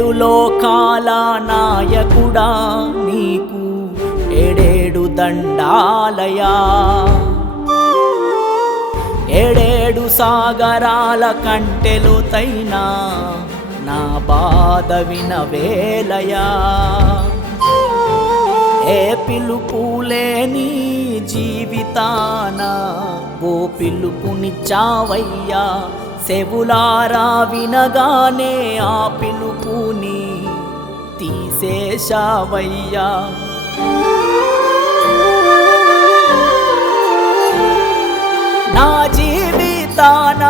ఏడేడు లోకాల నాయకుడా నీకు ఏడేడు దండాలయా ఏడేడు సాగరాల కంటెలోతైనా నా బాధ వినవేలయా ఏ పిలుపులేని జీవితాన ఓ పిలుపునిచ్చావయ్యా సెవులారా వినగానే ఆ పిలుపుని తీసేశావయ్యా నా జీవితాన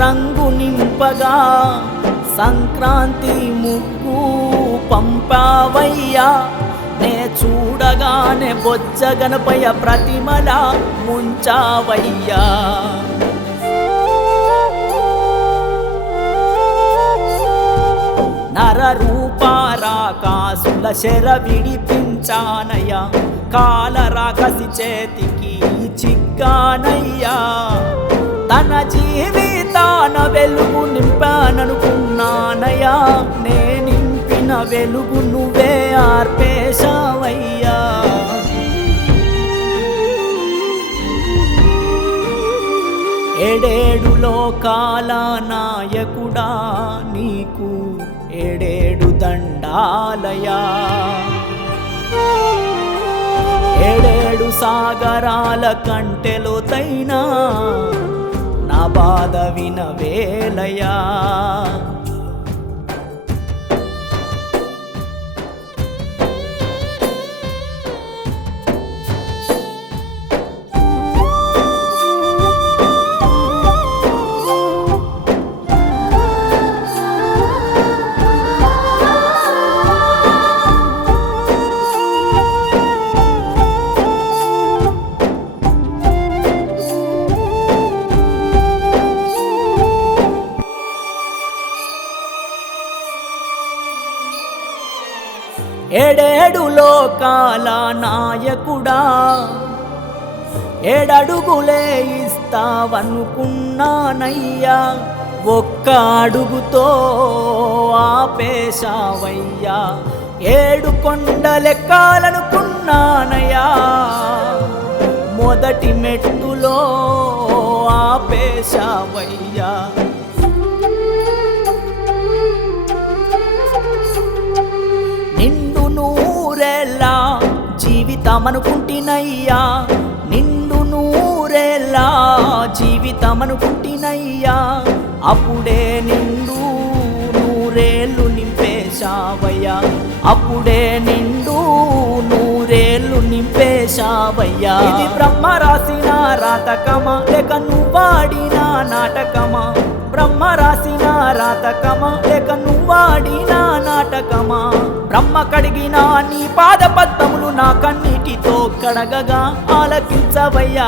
రంగు నింపగా సంక్రాంతి ముగ్గు పంపావయ్యా నే చూడగానే బొజ్జ గణపయ్య ప్రతిమల ముంచావయ్యా నర రూపారాకాసుల శర విడిపించానయ్యా కాల రాకసి చేతికి చిక్కానయ్యా తన జీవితాన వెలుగు నింపాననుకున్నానయ్యా నే నింపిన వెలుగు నువ్వే ఆర్పేశావయ్యా ఏడేడు లోకాల నాయకుడా నీకు ఏడేడు దండాలయా ఏడేడు సాగరాల కంటెలోతైనా నా బాధ వినవేలయా ఏడేడు లోకాల నాయకుడా ఏడడుగులే ఇస్తావనుకున్నానయ్యా ఒక్క అడుగుతో ఆపేశావయ్యా ఏడు కొండలెక్కాలనుకున్నానయ్యా మొదటి మెట్టులో ఆపేశావయ్యా నూరేళ్ళ జీవితమనుకుంటినయ్యా నిండు నూరేళ్ళ జీవితమనుకుంటినయ్యా అప్పుడే నిండు నూరేళ్ళు నింపేశావయ్యా అప్పుడే నిండు నూరేళ్ళు నింపేశావయ్యా ఇది బ్రహ్మ రాసిన రాతకమా లేక నువ్వాడిన నాటకమా బ్రహ్మ రాసిన రాతకమా లేక నువ్వాడిన నాటకమా బ్రహ్మ కడిగిన నీ పాద పద్మములు నా కన్నీటితో కడగగా ఆలకించవయ్యా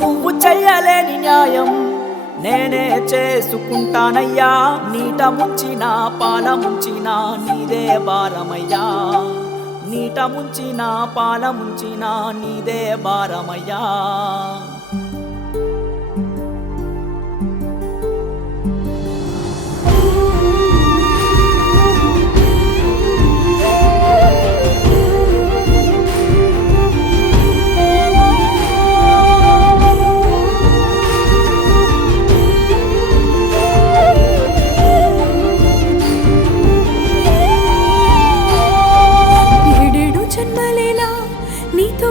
నువ్వు చెయ్యలేని న్యాయం నేనే చేసుకుంటానయ్యా నీట ముంచిన పాల ముంచిన నీదే భారమయ్యా నీట ముంచిన పాల ముంచిన నీదే భారమయ్యా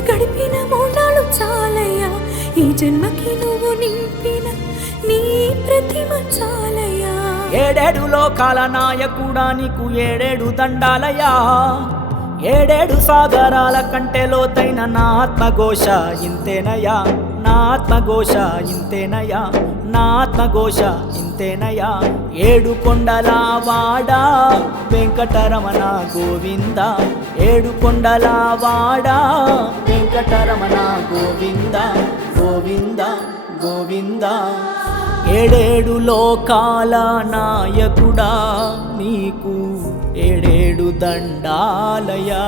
గడిపిన మూడాలు చాలయ్యా ఈ జన్మకి నువ్వు నింపిన నీ ప్రతిమ చాలయ్యా ఏడేడు లోకాల నాయకుడా నీకు ఏడేడు దండాలయా ఏడేడు సాగరాల కంటెలోతైన నా ఆత్మఘోష ఇంతేనయా నా ఆత్మఘోష ఇంతేనయా నా ఆత్మఘోష ఇంతేనయా ఏడు కొండల వాడా వెంకటరమణ గోవింద ఏడు కొండల వాడా వెంకటరమణ గోవింద గోవింద గోవింద ఏడేడు లోకాల నాయకుడా నీకు ఏడేడు దండాలయా